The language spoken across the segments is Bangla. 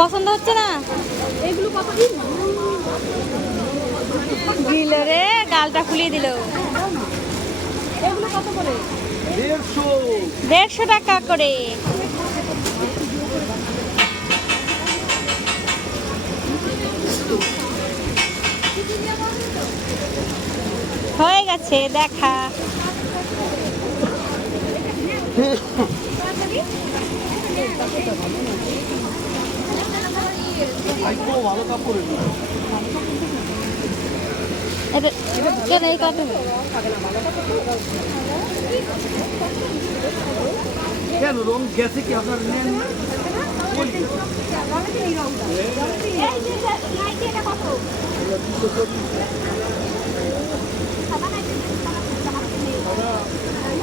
পছন্দ হচ্ছে না? এগুলো কত দিল রে, গালটা খুলিয়ে দিল। এগুলো কত করে? 150 টাকা করে। হয়ে গেছে দেখা। ভালো কাপড় এই কত? কেন রং গেছে কি আপনার নেন?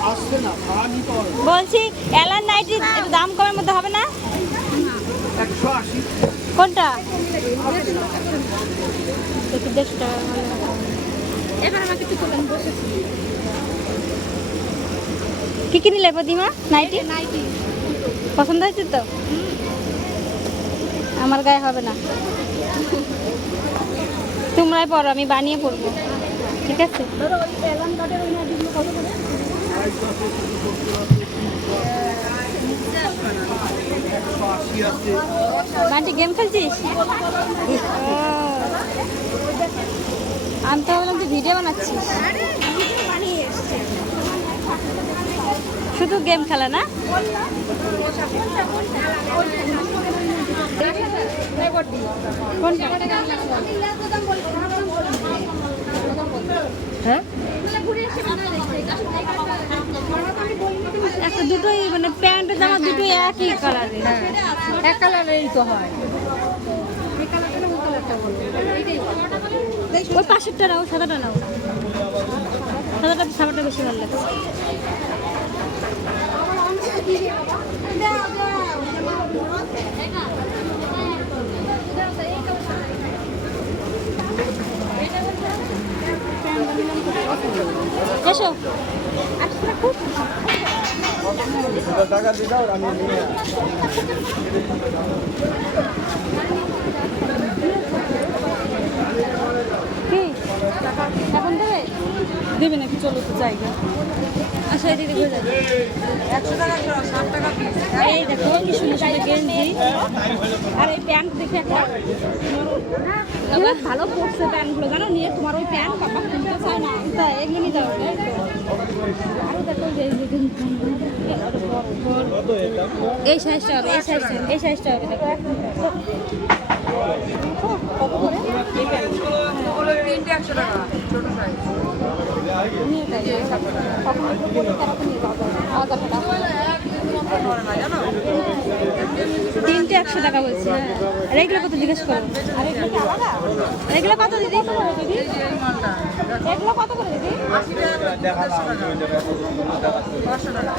আসছে না, বলছি এলান নাইটি দাম কমের মধ্যে হবে না? 180। কোনটা? 150 টাকা। এবার আমাকে একটু বলেন, বসেছি কি কি নিলে প্রতিমা? নাইটি নাইটি পছন্দ হয়েছে তো? আমার গায়ে হবে না, তোমরাই পরো, আমি বানিয়ে পরবো। ঠিক আছে। ধরো ওই এলান কাটের ওই নাইটিগুলো কত করে? বান্টি গেম খেলছিস? ও, আমি তো ভাবলাম তুই ভিডিও বানাচ্ছিস। শুধু গেম খেলা না? কোনটা? হ্যাঁ, একটা দুটোই মানে প্যান্ট জামা দুটোই একই কালারের। এক কালারেরই তো হয়। ওই পাশেরটা নাও, সাদাটা নাও। সাদাটা বেশি ভালো লাগছে। এসো। টাকা দিয়ে দাও, আমি নিয়ে কি এখন দেবে? দেবে নাকি? চলো তো জায়গা। আচ্ছা, এই দিদি ঘুরে যাবে। 100 টাকা, 60 টাকা পিস। এই দেখো কি সুন্দর সুন্দর গেঞ্জি আর এই প্যান্ট দেখে একটা ভালো পড়ছে প্যান্টগুলো, জানো নিয়ে তোমার ওই প্যান্ট বাবা কিনতে চায় না। তা এগুলো নিয়ে যাবো। আরো দেখো যে এই সাইজটা হবে, এই সাইজটা হবে। দেখো তিনটে 100 টাকা, ছোট সাইজ। তিনটে 100 টাকা বলছি। হ্যাঁ, আর এগুলো কত জিজ্ঞেস করো? আর এগুলো কত দিদি? এগুলো কত করে দিদি? 500 টাকা।